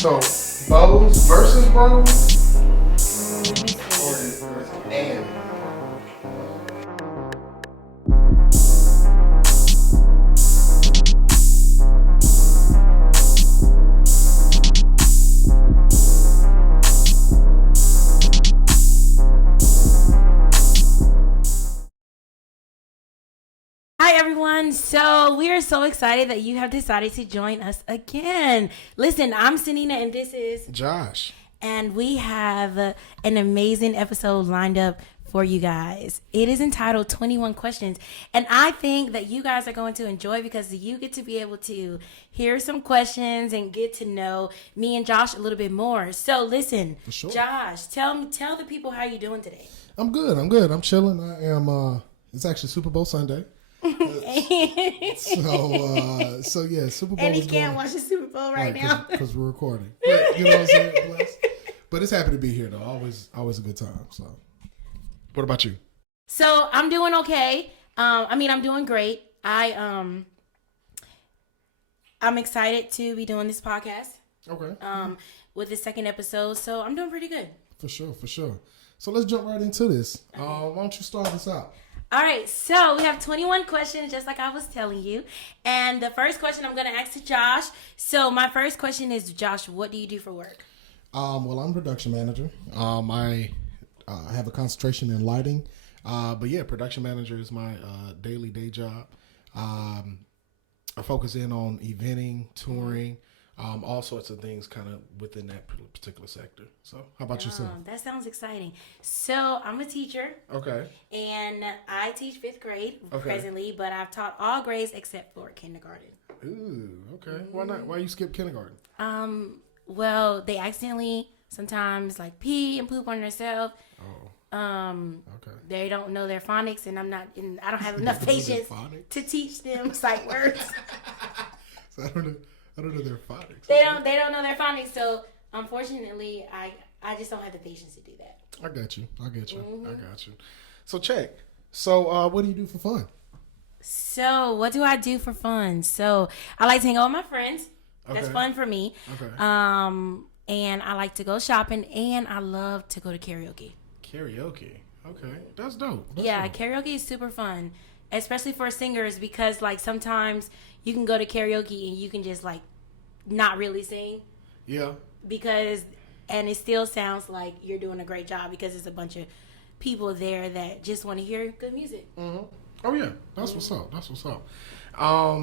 So, Bows versus Bros? Or and? Hi everyone, so we are so excited that you have decided to join us again. Listen, I'm Sanina and this is Josh. And we have an amazing episode lined up for you guys. It is entitled 21 Questions, and I think that you guys are going to enjoy because you get to be able to hear some questions and get to know me and Josh a little bit more. So listen, Sure. Josh, tell the people how you're doing today. I'm good. I'm chilling. I am, it's actually Super Bowl Sunday. So yeah, Super Bowl. And he can't watch the Super Bowl right now because we're recording. But, you know what I'm saying? Bless. But it's happy to be here though. Always a good time. So, what about you? So I'm doing okay. I'm doing great. I'm excited to be doing this podcast. Okay. With the second episode. So I'm doing pretty good. For sure. So let's jump right into this. Okay. Why don't you start us out? All right, so we have 21 questions, just like I was telling you. And the first question I'm going to ask to Josh. So my first question is, Josh, what do you do for work? Well, I'm a production manager. I have a concentration in lighting. But yeah, production manager is my daily day job. I focus in on eventing, touring, all sorts of things kind of within that particular sector. So how about yourself? That sounds exciting. So I'm a teacher. Okay. And I teach 5th grade presently, but I've taught all grades except for kindergarten. Ooh, okay. Mm-hmm. Why not? Why you skip kindergarten? Well, they accidentally sometimes like pee and poop on themselves. Oh. Okay. They don't know their phonics, and I don't have enough patience to teach them sight words. So I don't know their phonics. They don't know their phonics, so unfortunately, I just don't have the patience to do that. I got you. Mm-hmm. I got you. So check. So what do you do for fun? So what do I do for fun? So I like to hang out with my friends. Okay. That's fun for me. Okay. And I like to go shopping, and I love to go to karaoke. Karaoke. Okay. That's dope. Dope. Karaoke is super fun, especially for singers, because like sometimes you can go to karaoke and you can just like not really sing. Yeah. And it still sounds like you're doing a great job because there's a bunch of people there that just want to hear good music. Mm-hmm. Oh yeah, that's what's up. All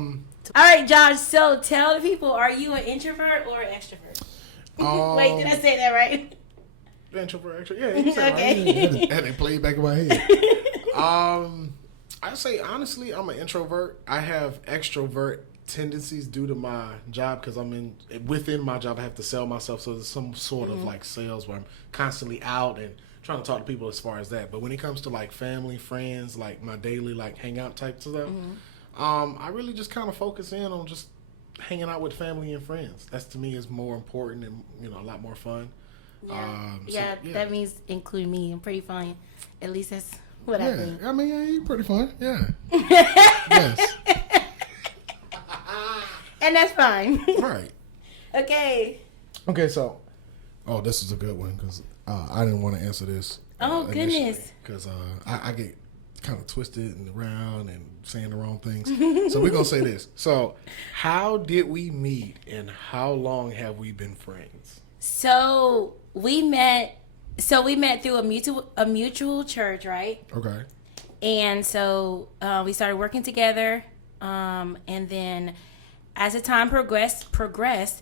right, Josh. So tell the people: are you an introvert or an extrovert? Wait, did I say that right? Introvert, extrovert. Yeah, you said okay. Right. And it played back in my head. I say honestly, I'm an introvert. I have extrovert tendencies due to my job because within my job I have to sell myself, so there's some sort of like sales where I'm constantly out and trying to talk to people as far as that. But when it comes to like family, friends, like my daily like hangout type stuff, I really just kind of focus in on just hanging out with family and friends. That's to me is more important and a lot more fun. Yeah. That means including me. I'm pretty fun. At least that's what I think. I mean, you're pretty fun. Yeah. Yes. And that's fine. Right. Okay. So, this is a good one because I didn't want to answer this. Oh, goodness. Because I get kind of twisted and around and saying the wrong things. So we're going to say this. So, how did we meet and how long have we been friends? So, we met through a mutual church, right? Okay. And so we started working together, and then as the time progressed,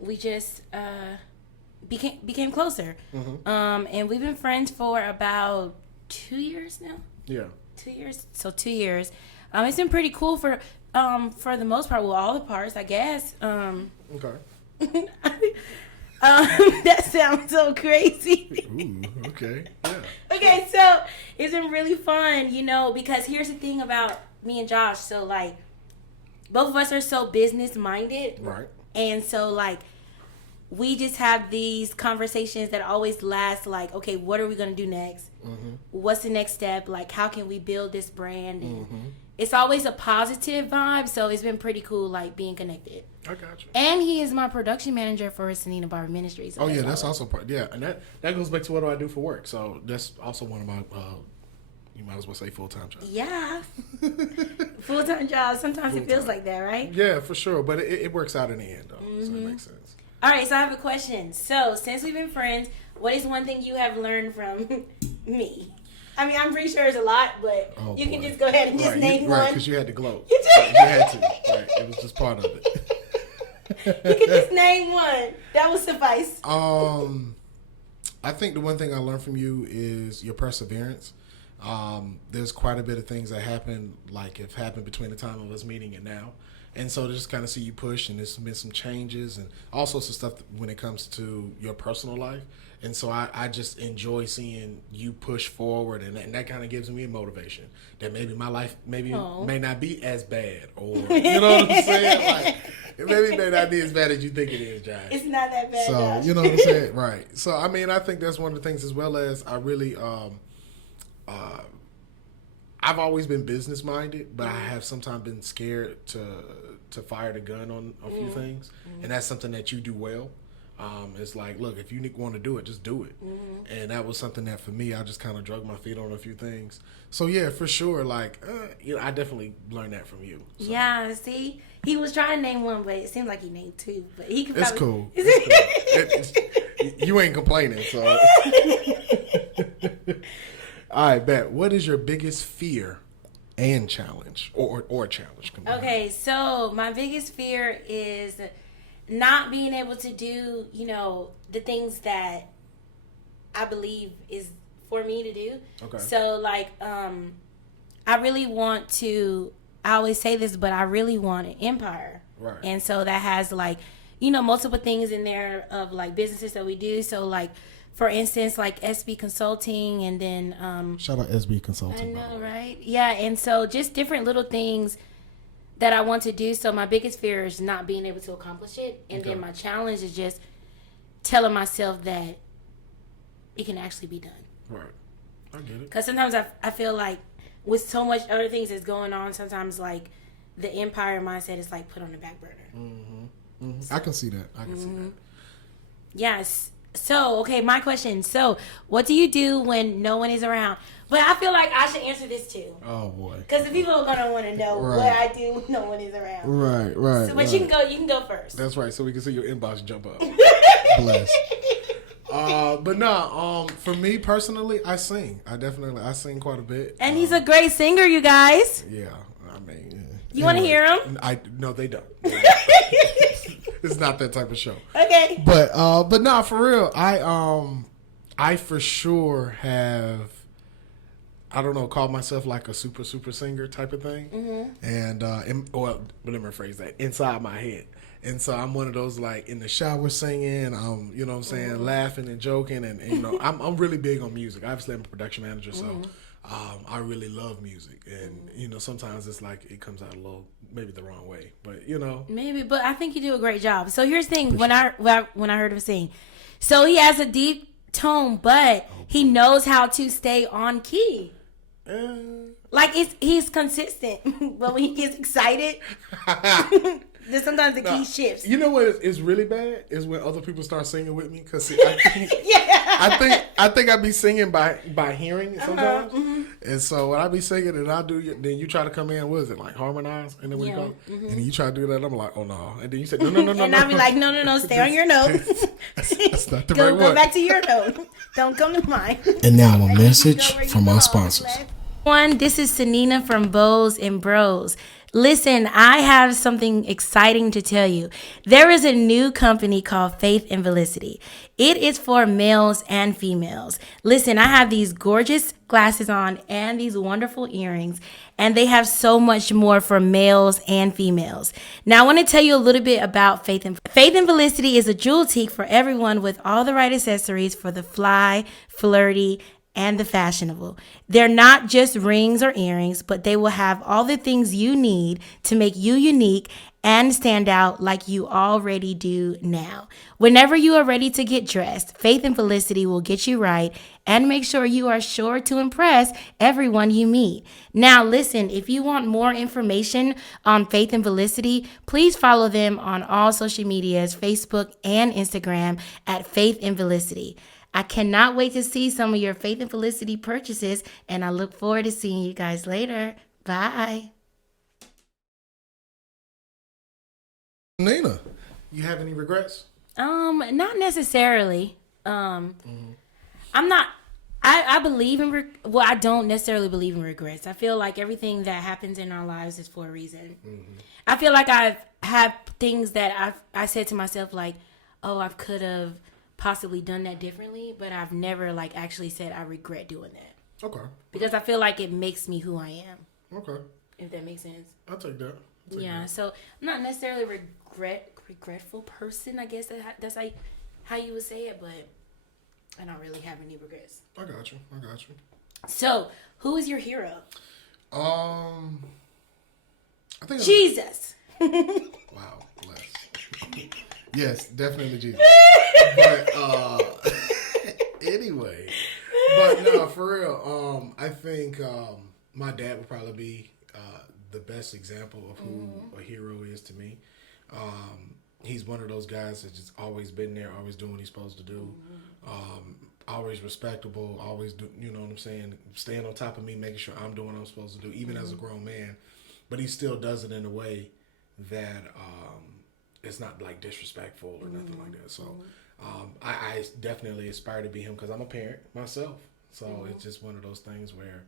we just became closer. Mm-hmm. And we've been friends for about 2 years now. Yeah. 2 years. So 2 years. It's been pretty cool for the most part. Well, all the parts, I guess. Okay. That sounds so crazy. Ooh, okay. Yeah. Okay, so it's been really fun, because here's the thing about me and Josh. So, like, both of us are so business-minded. Right. And so, like, we just have these conversations that always last, like, okay, what are we going to do next? Mm-hmm. What's the next step? Like, how can we build this brand? And, it's always a positive vibe. So it's been pretty cool, like being connected. I got you. And he is my production manager for Sanina Barber Ministries. So that's also part. Yeah, and that goes back to what do I do for work. So that's also one of my. You might as well say full-time job. Yeah. Full-time job. Sometimes it feels like that, right? Yeah, for sure. But it works out in the end, though. So it makes sense. All right, so I have a question. So since we've been friends, what is one thing you have learned from me? I mean, I'm pretty sure it's a lot, but you can just go ahead and just name one. Right, because you had to gloat. You had to. Right, it was just part of it. You can just name one. That will suffice. I think the one thing I learned from you is your perseverance. There's quite a bit of things that happen, like have happened between the time of us meeting and now. And so to just kind of see you push, and there's been some changes and all sorts of stuff when it comes to your personal life. And so I just enjoy seeing you push forward, and that kind of gives me a motivation that maybe my life may not be as bad, or you know what I'm saying? Like, maybe it may not be as bad as you think it is, Josh. It's not that bad, So, Josh. you know what I'm saying? Right. So, I mean, I think that's one of the things, as well as I really... I've always been business minded, but I have sometimes been scared to fire the gun on a few things, and that's something that you do well. It's like, look, if you want to do it, just do it. And that was something that for me, I just kind of drug my feet on a few things. So yeah, for sure, like I definitely learned that from you. So. Yeah, see, he was trying to name one, but it seemed like he named two. But he could. It's cool. It's cool. You ain't complaining, so. All right, bet. What is your biggest fear and challenge, or challenge? Okay, so my biggest fear is not being able to do, the things that I believe is for me to do. Okay. So, like, I really want to. I always say this, but I really want an empire. Right. And so that has multiple things in there of like businesses that we do. So like. For instance, like SB Consulting, and then... Shout out SB Consulting. I know, right? Yeah, and so just different little things that I want to do. So my biggest fear is not being able to accomplish it. And then my challenge is just telling myself that it can actually be done. Right. I get it. Because sometimes I feel like with so much other things that's going on, sometimes like the empire mindset is like put on the back burner. Mm-hmm. Mm-hmm. So, I can see that. See that. Yes. So, okay, my question. So, what do you do when no one is around? But I feel like I should answer this too. Oh boy. Because the people are gonna want to know what I do when no one is around. Right. So, but you can go first. That's right. So we can see your inbox jump up. Bless. But no. For me personally, I sing. I sing quite a bit. And he's a great singer, you guys. Yeah. I mean. You want to hear him? No, they don't. It's not that type of show. Okay. But no, for real, I for sure have, I don't know, called myself like a super singer type of thing. Mm-hmm. And let me rephrase that, inside my head. And so I'm one of those, like, in the shower singing, you know what I'm saying, laughing and joking, and I'm really big on music. Obviously, I'm a production manager, so I really love music, and sometimes it's like it comes out a little maybe the wrong way, but maybe. But I think you do a great job. So here's the thing: when I heard him sing, so he has a deep tone, but he knows how to stay on key. Like he's consistent, but when he gets excited, then sometimes the key shifts. You know what is really bad is when other people start singing with me, because I think I be singing by hearing it sometimes, and so when I be singing and I do, then you try to come in, what is it, like harmonize, and then when you go, and then you try to do that, I'm like, oh no, and then you say no, and I be like, no, stay on your note. That's not the right one. Go back to your note. Don't come to mine. And now a message from our sponsors. This is Sanina from Bows and Bros. Listen, I have something exciting to tell you. There is a new company called Faith and Felicity. It is for males and females. Listen, I have these gorgeous glasses on and these wonderful earrings, and they have so much more for males and females. Now, I want to tell you a little bit about Faith and Felicity is a jewel boutique for everyone with all the right accessories for the fly, flirty, and the fashionable. They're not just rings or earrings, but they will have all the things you need to make you unique and stand out like you already do now. Whenever you are ready to get dressed, Faith and Felicity will get you right and make sure you are sure to impress everyone you meet. Now, listen, if you want more information on Faith and Felicity, please follow them on all social medias, Facebook and Instagram at Faith and Felicity. I cannot wait to see some of your Faith and Felicity purchases, and I look forward to seeing you guys later. Bye. Nina, you have any regrets? Not necessarily. I'm not. I believe in. I don't necessarily believe in regrets. I feel like everything that happens in our lives is for a reason. I feel like I've had things that I said to myself like, oh, I could have possibly done that differently, but I've never like actually said I regret doing that. Okay. Because I feel like it makes me who I am. Okay. If that makes sense. I'll take that. So I'm not necessarily a regretful person. I guess that's how you would say it, but I don't really have any regrets. I got you. So, who is your hero? I think Jesus. Wow, bless. Yes, definitely Jesus. But anyway, but no, for real. I think my dad would probably be the best example of who a hero is to me. He's one of those guys that's just always been there, always doing what he's supposed to do. Always respectable, always do, you know what I'm saying, staying on top of me, making sure I'm doing what I'm supposed to do, even as a grown man. But he still does it in a way that it's not like disrespectful or nothing like that. So I definitely aspire to be him because I'm a parent myself. So it's just one of those things where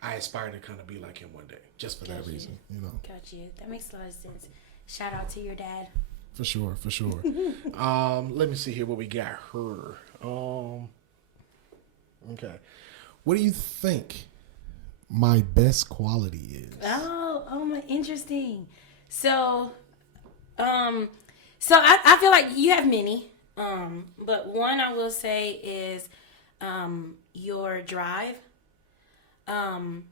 I aspire to kind of be like him one day, just for that reason, you know. Gotcha. That makes a lot of sense. Shout out to your dad. For sure. Let me see here what we got here. Okay. What do you think my best quality is? Oh, interesting. So I feel like you have many. But one I will say is your drive. I'm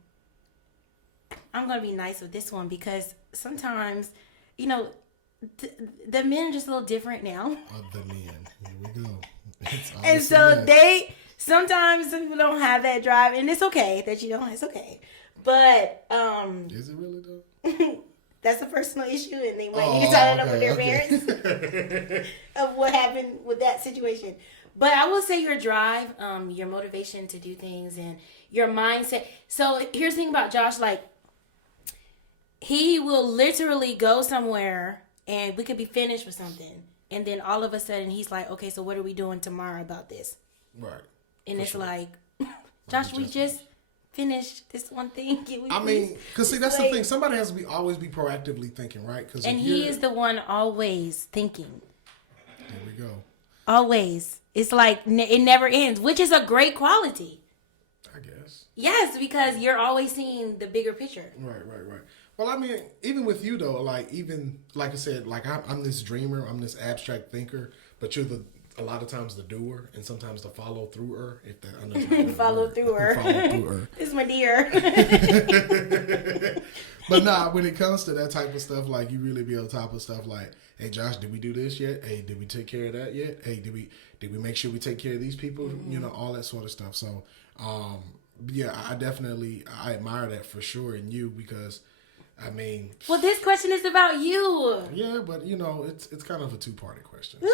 gonna be nice with this one because sometimes, you know, the men are just a little different now. The men, here we go. And so sometimes some people don't have that drive, and it's okay that you don't. It's okay, but is it really though? That's a personal issue, and they might need to talk it up with their parents of what happened with that situation. But I will say your drive, your motivation to do things, and your mindset. So here's the thing about Josh, like, he will literally go somewhere, and we could be finished with something, and then all of a sudden he's like, okay, so what are we doing tomorrow about this? Right. And it's like, Josh, we just finished this one thing. I mean, because see, that's the thing. Somebody has to always be proactively thinking, right? And he is the one always thinking. There we go. Always. It's like it never ends, which is a great quality. I guess. Yes, because you're always seeing the bigger picture. Right. Well, I mean, even with you though, like I said, like I'm this dreamer, I'm this abstract thinker, but you're a lot of times the doer and sometimes the follow through-er. If that, I know it's not follow through-er. Follow through-er. It's my dear. But nah, when it comes to that type of stuff, like you really be on top of stuff. Like, hey, Josh, did we do this yet? Hey, did we take care of that yet? Hey, did we make sure we take care of these people? Mm-hmm. You know, all that sort of stuff. So, yeah, I admire that for sure in you because. I mean, well, this question is about you. Yeah, but you know, it's kind of a two-party question. So,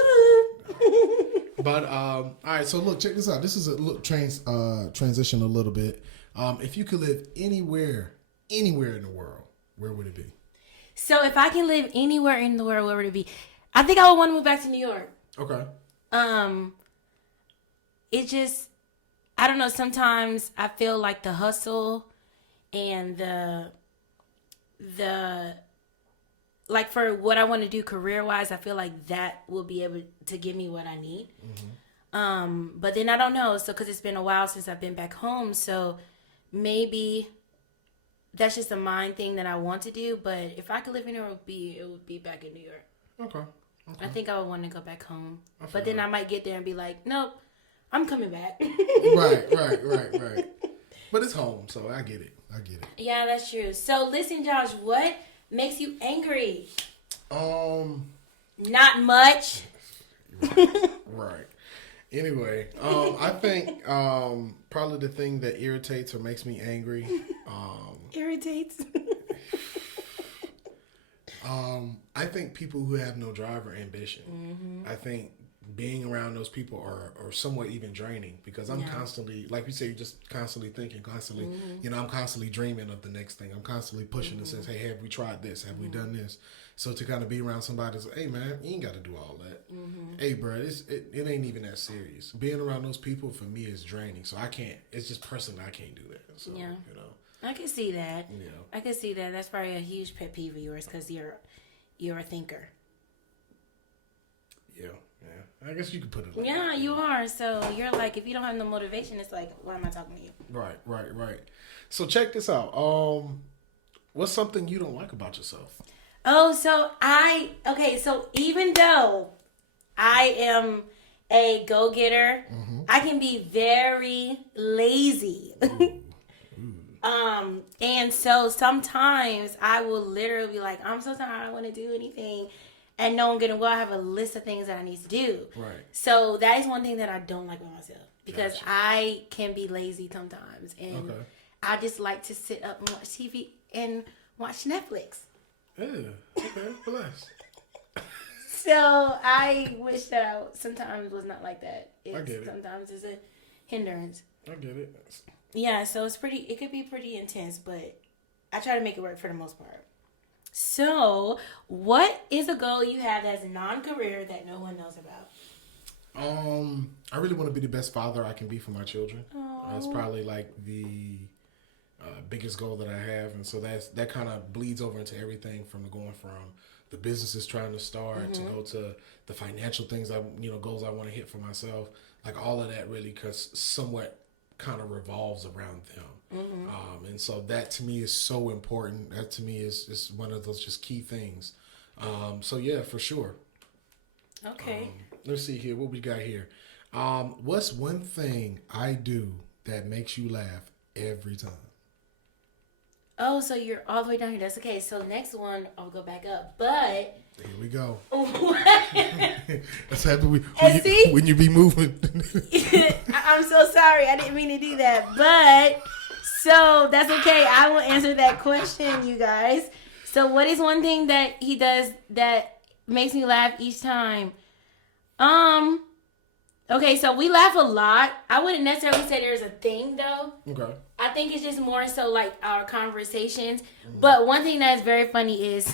but all right, so look, check this out. This is a look transition a little bit. If you could live anywhere in the world, where would it be? So if I can live anywhere in the world, where would it be? I think I would want to move back to New York. Okay. It just, I don't know. Sometimes I feel like the hustle and the like for what I want to do career wise, I feel like that will be able to give me what I need. Mm-hmm. But then I don't know. So, cause it's been a while since I've been back home. So maybe that's just a mind thing that I want to do. But if I could live anywhere, it would be back in New York. Okay. I think I would want to go back home. But then I might get there and be like, nope, I'm coming back. Right. But it's home, so I get it. Yeah, that's true. So listen, Josh, what makes you angry? Not much. Right. Anyway, I think probably the thing that irritates or makes me angry. Irritates. I think people who have no drive or ambition. Mm-hmm. I think being around those people are somewhat even draining because I'm constantly, like you say, just constantly thinking, constantly, I'm constantly dreaming of the next thing. I'm constantly pushing and says, hey, have we tried this? Have we done this? So to kind of be around somebody that's like, hey, man, you ain't got to do all that. Hey, bro, it ain't even that serious. Being around those people for me is draining. So I can't, it's just personally, I can't do that. So, I can see that. Yeah. I can see that. That's probably a huge pet peeve of yours because you're a thinker. Yeah. I guess you could put it like that. You are. So you're like, if you don't have no motivation, it's like, why am I talking to you? Right. So check this out. What's something you don't like about yourself? Oh, so even though I am a go-getter, I can be very lazy. And so sometimes I will literally be like, I'm so tired, I don't want to do anything. And no one getting well, I have a list of things that I need to do. Right. So that is one thing that I don't like about myself. Because I can be lazy sometimes. And I just like to sit up and watch TV and watch Netflix. Yeah, okay, relax. So I wish that I sometimes was not like that. I get it. Sometimes it's a hindrance. I get it. Yeah, so it could be pretty intense, but I try to make it work for the most part. So, what is a goal you have that's non-career that no one knows about? I really want to be the best father I can be for my children. That's probably like the biggest goal that I have, and so that kind of bleeds over into everything from going from the businesses trying to start to go to the financial things goals I want to hit for myself. Like all of that really, because somewhat kind of revolves around them. And so that to me is so important. That to me is one of those just key things. So yeah, for sure. Okay. Let's see here. What we got here? What's one thing I do that makes you laugh every time? Oh, so you're all the way down here. That's okay. So next one, I'll go back up. But here we go. What? That's happy when you be moving. I'm so sorry. I didn't mean to do that. But so that's okay. I will answer that question, you guys. So what is one thing that he does that makes me laugh each time? Okay, so we laugh a lot. I wouldn't necessarily say there's a thing though. Okay. I think it's just more so like our conversations. But one thing that's very funny is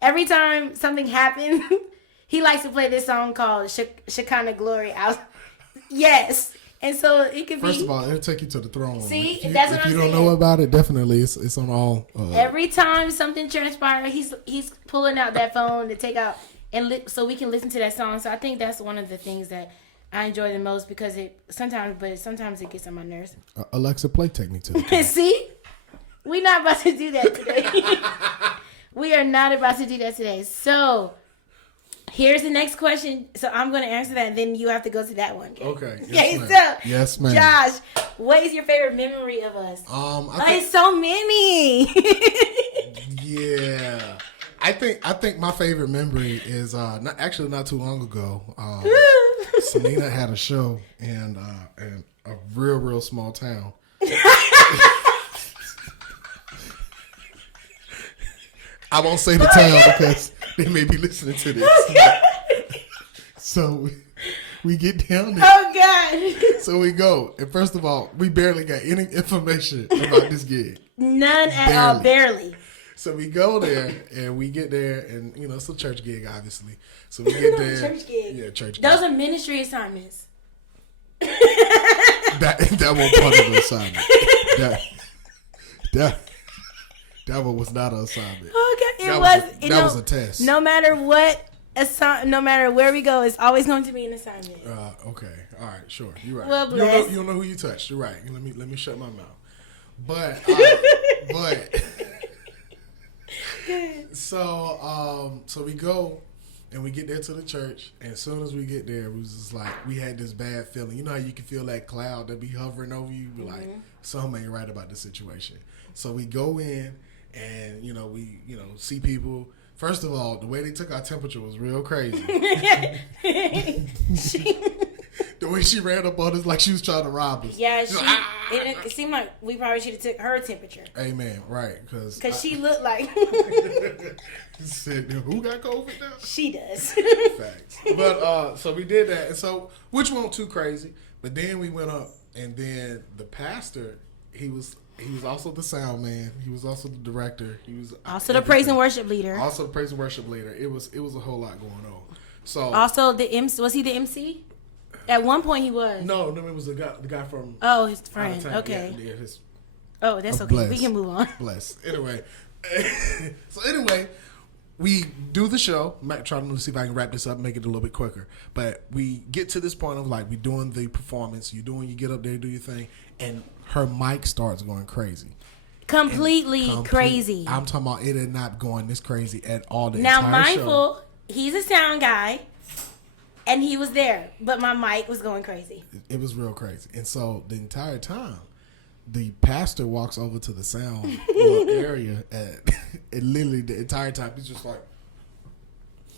every time something happens, he likes to play this song called Shekinah Glory. Yes. And so it could be. First of all, it'll take you to the throne. See, if that's what I'm saying. If you don't know about it, definitely it's on all. Every time something transpires, he's pulling out that phone to take out so we can listen to that song. So I think that's one of the things that I enjoy the most because sometimes it gets on my nerves. Alexa, play "Take Me to the King." See, we're not about to do that today. We are not about to do that today. So here's the next question. So I'm going to answer that, and then you have to go to that one. Okay. Yes, ma'am. Josh, what is your favorite memory of us? It's so many. Yeah. I think my favorite memory is not too long ago. Sanina had a show in a real small town. I won't say the town because they may be listening to this. So we get down there. Oh God! So we go, and first of all, we barely got any information about this gig. None at all, barely. So we go there, and we get there, and it's a church gig, obviously. So we get there. Church gig. Yeah, church gig. Those are ministry assignments. That won't part of the assignment. That one was not an assignment. Okay, that was a test. No matter no matter where we go, it's always going to be an assignment. Okay, all right, sure, you're right. Well, bless. You don't know who you touched. You're right. Let me shut my mouth. But so we go, And we get there to the church, and as soon as we get there, it was just like, we had this bad feeling. You know how you can feel that cloud that be hovering over you? We're like, something ain't right about the situation. So we go in, and, we see people. First of all, the way they took our temperature was real crazy. The way she ran up on us like she was trying to rob us. Yeah, it seemed like we probably should have took her temperature. Amen. Right, because she looked like said, who got COVID now? She does. Facts. But so we did that, and so which wasn't too crazy. But then we went up, and then the pastor, he was also the sound man. He was also the director. He was also the praise and worship leader. Also the praise and worship leader. It was a whole lot going on. So also the MC, was he the MC? At one point he was. No, it was the guy from. Oh, his friend. Okay. Yeah, that's okay. Bless. We can move on. Bless. Anyway, we do the show. I'm trying to see if I can wrap this up and make it a little bit quicker. But we get to this point of like, we doing the performance. You get up there, do your thing, and her mic starts going crazy. Completely crazy. I'm talking about it had not going this crazy at all. Now, mindful, he's a sound guy, and he was there, but my mic was going crazy. It was real crazy. And so the entire time, the pastor walks over to the sound area, and literally the entire time he's just like,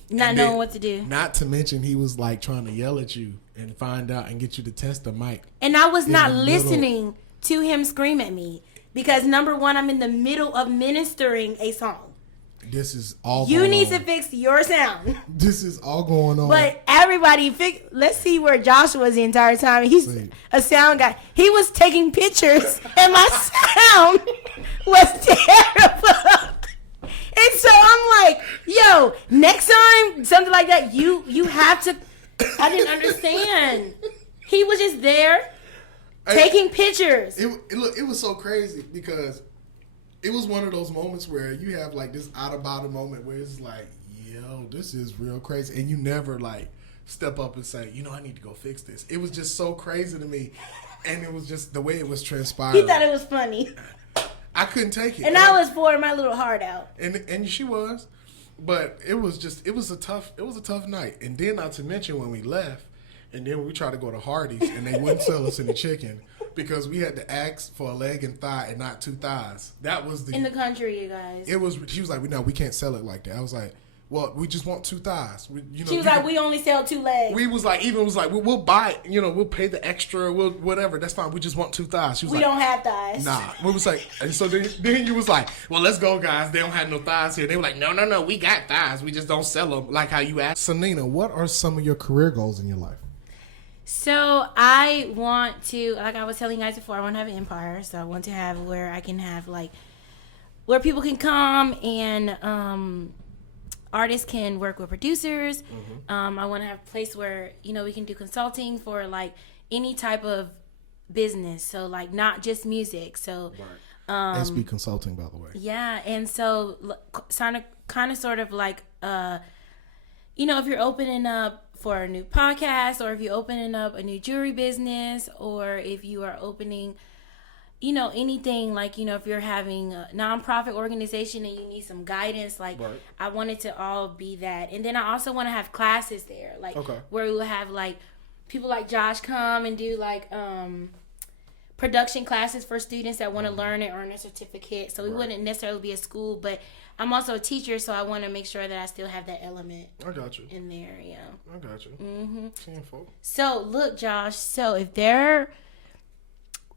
not knowing what to do. Not to mention he was like trying to yell at you and find out and get you to test the mic. And I was not listening to him scream at me because, number one, I'm in the middle of ministering a song. This is all you need to fix your sound. This is all going on. But everybody, let's see where Josh was the entire time. He's a sound guy. He was taking pictures, and my sound was terrible. And so I'm like, yo, next time, something like that, you have to. I didn't understand. He was just there taking pictures. It was so crazy because it was one of those moments where you have like this out of body moment where it's like, yo, this is real crazy. And you never like step up and say, I need to go fix this. It was just so crazy to me. And it was just the way it was transpiring. He thought it was funny. I couldn't take it. And I was pouring my little heart out. And she was. But it was a tough night. And then not to mention when we left, and then we tried to go to Hardee's and they wouldn't sell us any chicken because we had to ask for a leg and thigh and not two thighs. That was in the country, you guys. She was like, no, we can't sell it like that. I was like, well, we just want two thighs. She was like, we only sell two legs. We was like, we'll buy it. We'll pay the extra. We'll whatever. That's fine. We just want two thighs. She was we don't have thighs. Nah. We was like, and so then you was like, well, let's go, guys. They don't have no thighs here. They were like, no, we got thighs. We just don't sell them like how you asked. Sanina, what are some of your career goals in your life? So I want to, like I was telling you guys before, I want to have an empire. So I want to have where I can have like, where people can come and artists can work with producers. Mm-hmm. I want to have a place where, we can do consulting for like any type of business. So like not just music. So SB Consulting, by the way. Yeah. And so kind of sort of like, if you're opening up for a new podcast, or if you're opening up a new jewelry business, or if you are opening, anything like, if you're having a nonprofit organization and you need some guidance, like I want it to all be that. And then I also want to have classes there, like where we will have like people like Josh come and do like production classes for students that want to learn and earn a certificate. So we wouldn't necessarily be a school, but I'm also a teacher, so I want to make sure that I still have that element. I got you. In there, yeah. I got you. Mm-hmm. Sinful. So look, Josh. So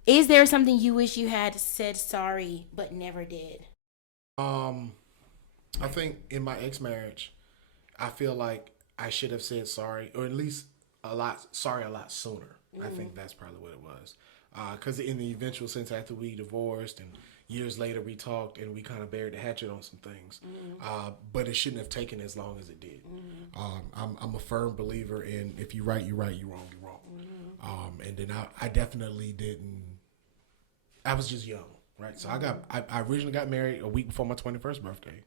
is there something you wish you had said sorry but never did? I think in my ex-marriage, I feel like I should have said sorry, or at least a lot sooner. Mm-hmm. I think that's probably what it was. Because in the eventual sense, after we divorced and years later we talked and we kind of buried the hatchet on some things, but it shouldn't have taken as long as it did. Mm-hmm. I'm a firm believer in if you're right, you're right, you're wrong, you're wrong. Mm-hmm. And then I definitely didn't. I was just young, right? So I originally got married a week before my 21st birthday.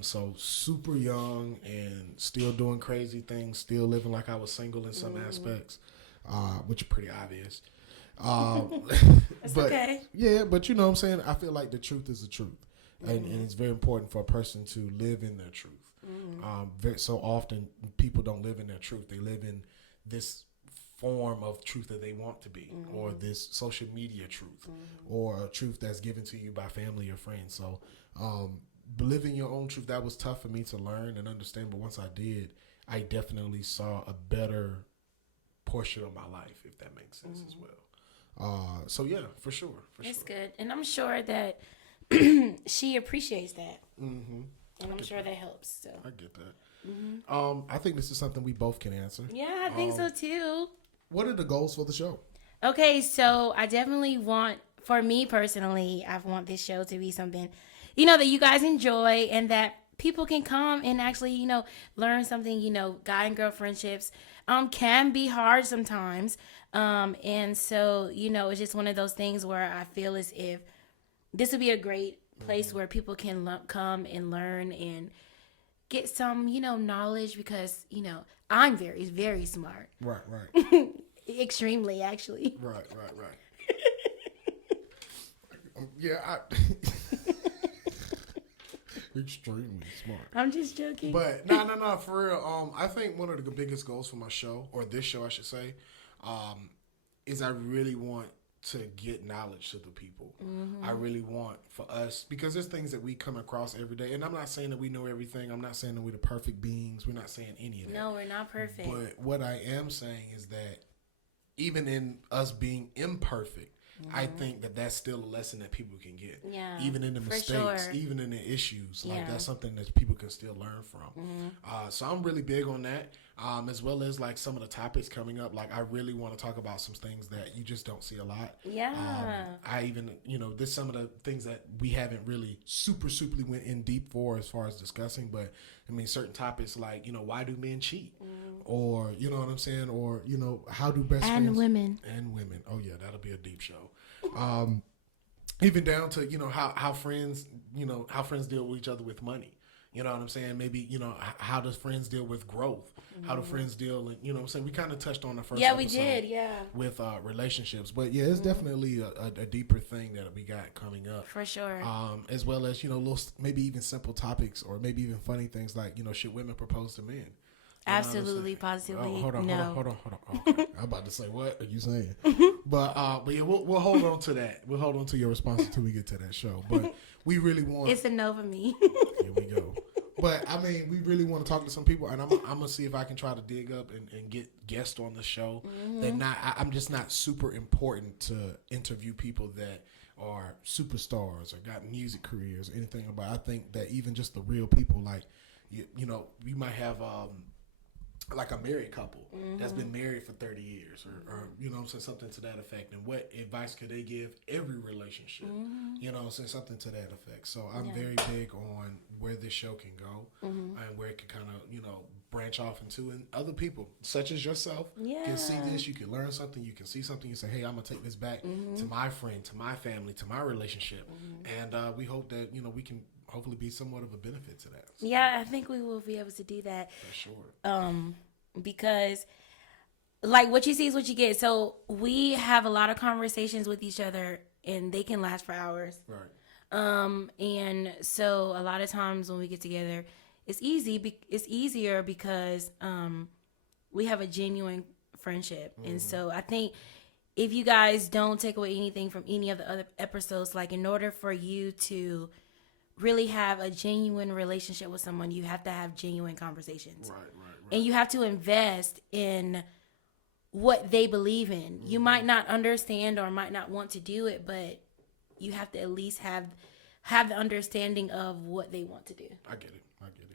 So super young and still doing crazy things, still living like I was single in some aspects, which are pretty obvious. But okay. Yeah, but you know what I'm saying? I feel like the truth is the truth. And it's very important for a person to live in their truth. So often people don't live in their truth. They live in this form of truth that they want to be, or this social media truth, or a truth that's given to you by family or friends. So living your own truth, that was tough for me to learn and understand. But once I did, I definitely saw a better portion of my life, if that makes sense as well. So yeah, for sure. It's good. And I'm sure that she appreciates that. Mm-hmm. And I'm sure that helps. So I get that. I think this is something we both can answer. Yeah, I think so too. What are the goals for the show? Okay, so I definitely want, for me personally, I want this show to be something, that you guys enjoy and that people can come and actually, learn something. Guy and girl friendships can be hard sometimes. And so, it's just one of those things where I feel as if this would be a great place where people can come and learn and get some, knowledge, because, I'm very, very smart. Right. Extremely, actually. Right. Yeah, extremely smart. I'm just joking. But no, for real. I think one of the biggest goals for my show, or this show, I should say, is I really want to get knowledge to the people. I really want for us, because there's things that we come across every day, and I'm not saying that we know everything. I'm not saying that we're the perfect beings. We're not saying any of that. No, we're not perfect. But what I am saying is that even in us being imperfect, I think that that's still a lesson that people can get. Yeah, even in the mistakes, sure. even in the issues, like that's something that people can still learn from. So I'm really big on that, as well as like some of the topics coming up. Like I really want to talk about some things that you just don't see a lot. Yeah. I even, there's some of the things that we haven't really super went in deep for as far as discussing. But I mean, certain topics like, why do men cheat? Or, you know what I'm saying? Or, how do best friends... And women. Oh, yeah, that'll be a deep show. Even down to, how friends, how friends deal with each other with money. You know what I'm saying? Maybe, how does friends deal with growth? How do friends deal, and, what I'm saying? We kind of touched on the first episode. We did, yeah. With relationships. But, yeah, it's definitely a deeper thing that we got coming up. For sure. As well as, little, maybe even simple topics, or maybe even funny things like, should women propose to men? Absolutely, positively. Oh, hold on. Okay. I'm about to say, what are you saying? But yeah, we'll hold on to that. We'll hold on to your response until we get to that show. But we really want. It's a no for me. Here we go. But I mean, we really want to talk to some people, and I'm gonna see if I can try to dig up and get guests on the show. I'm just not super important to interview people that are superstars or got music careers or anything. But I think that even just the real people, like you might have like a married couple that's been married for 30 years or something to that effect, and what advice could they give every relationship, something to that effect. So I'm very big on where this show can go and where it can kind of branch off into, and other people such as yourself can see this. You can learn something, you can see something, you say, hey, I'm gonna take this back to my friend, to my family, to my relationship, and we hope that we can hopefully be somewhat of a benefit to that. So, yeah, I think we will be able to do that. For sure. Because like what you see is what you get. So we have a lot of conversations with each other, and they can last for hours. Right. And so a lot of times when we get together, it's easier because we have a genuine friendship. And so I think if you guys don't take away anything from any of the other episodes, like in order for you to really have a genuine relationship with someone, you have to have genuine conversations. Right. And you have to invest in what they believe in. You might not understand or might not want to do it, but you have to at least have the understanding of what they want to do. I get it.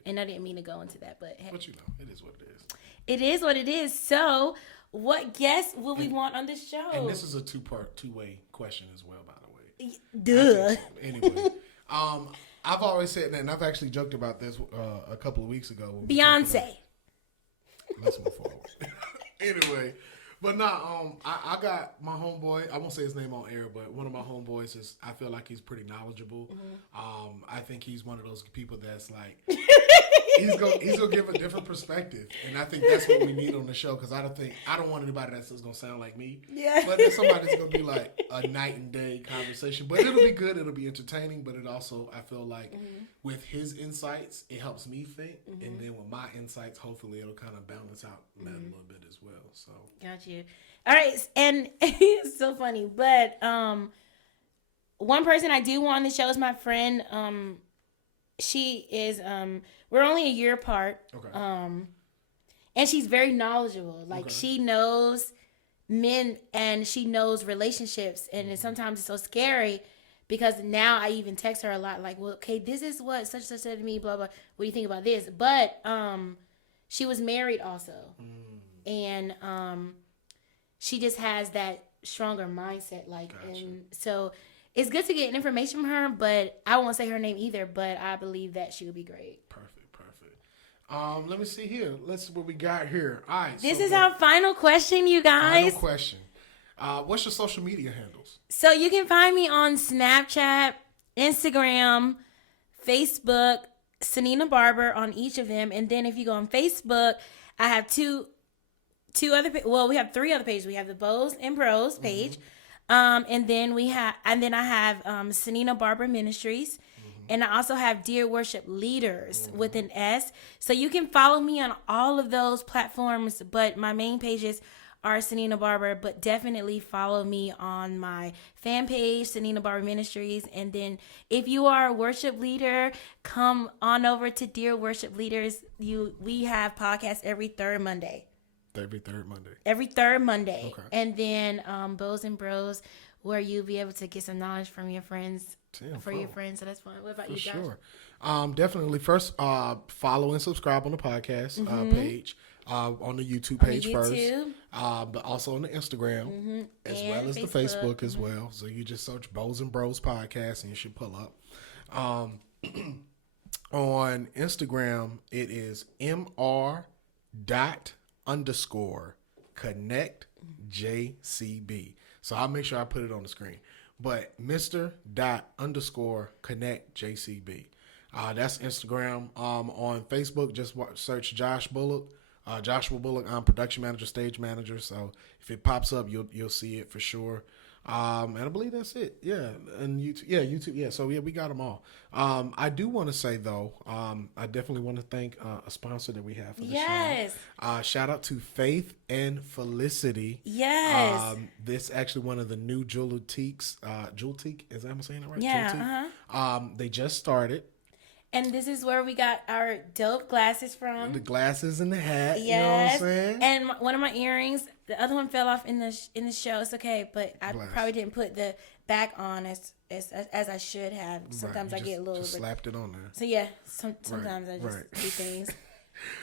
And I didn't mean to go into that, but hey. But it is what it is. It is what it is. So, what guests will we want on this show? And this is a two-way question as well, by the way. Duh. So. Anyway, I've always said that, and I've actually joked about this a couple of weeks ago. Beyonce. Let's move forward. Anyway, but I got my homeboy. I won't say his name on air, but one of my homeboys is. I feel like he's pretty knowledgeable. I think he's one of those people that's like, he's gonna give a different perspective, and I think that's what we need on the show. Because I don't want anybody that's gonna sound like me. Yeah. But there's somebody that's gonna be like a night and day conversation. But it'll be good. It'll be entertaining. But it also, I feel like, with his insights, it helps me think, and then with my insights, hopefully, it'll kind of balance out that a little bit as well. So. Got you. All right, and it's so funny, but one person I do want on the show is my friend. She is we're only a year apart. Okay. And she's very knowledgeable. Like she knows men and she knows relationships, and sometimes it's so scary because now I even text her a lot. Like, well, okay, this is what such said to me. Blah blah. What do you think about this? But she was married also, and she just has that stronger mindset. Like, Gotcha. and so. It's good to get information from her, but I won't say her name either, but I believe that she would be great. Perfect. Let me see here. Let's see what we got here. All right. This is our final question, you guys. Final question. What's your social media handles? So you can find me on Snapchat, Instagram, Facebook, Sanina Barber on each of them. And then if you go on Facebook, I have two other, we have three other pages. We have the Bows and Bros page. And then I have Sanina Barber Ministries, and I also have Dear Worship Leaders with an S. So you can follow me on all of those platforms, but my main pages are Sanina Barber. But definitely follow me on my fan page, Sanina Barber Ministries. And then if you are a worship leader, come on over to Dear Worship Leaders. We have podcasts every third Monday. Every third Monday. Every third Monday. Okay. And then Bows and Bros, where you'll be able to get some knowledge from your friends. Your friends. So that's fun. What about you, Josh? Sure. Definitely. First, follow and subscribe on the podcast page. On the YouTube page first. But also on the Instagram. As And well as the Facebook. Facebook as well. So you just search Bows and Bros Podcast and you should pull up. On Instagram, it is mr._connect.jcb. So I'll make sure I put it on the screen. But Mr._connect.jcb. That's Instagram. On Facebook, just search Josh Bullock. Joshua Bullock. I'm production manager, stage manager. So if it pops up, you'll see it for sure. And I believe that's it. Yeah. And YouTube. Yeah, YouTube. Yeah. So yeah, we got them all. I do want to say though, I definitely want to thank a sponsor that we have for the show. Shout out to Faith and Felicity. Yes. This actually one of the new Jeweltique. Is that I'm saying it right? Yeah. They just started. And this is where we got our dope glasses from. The glasses and the hat. Yes. You know what I'm saying? And one of my earrings, the other one fell off in the show. It's okay, but I probably didn't put the back on as I should have. Sometimes I get a little. Just slapped it on there. So yeah, sometimes I just do things,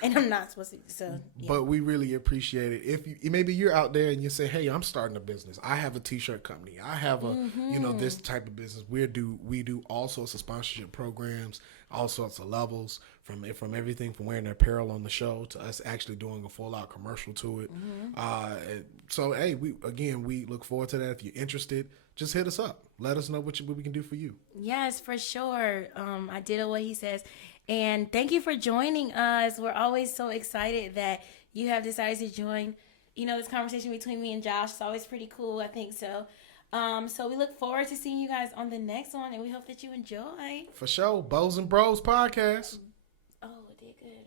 and I'm not supposed to. So, yeah. But we really appreciate it. If maybe you're out there and you say, "Hey, I'm starting a business. I have a T-shirt company. I have a this type of business. We do all sorts of sponsorship programs, all sorts of levels from everything from wearing apparel on the show to us actually doing a full out commercial to it. So hey, we look forward to that. If you're interested, just hit us up. Let us know what we can do for you. Yes, for sure. I did what he says. And thank you for joining us. We're always so excited that you have decided to join, this conversation between me and Josh. It's always pretty cool. I think so. So we look forward to seeing you guys on the next one, and we hope that you enjoy. For sure. Bows and Bros Podcast. Oh, it did good.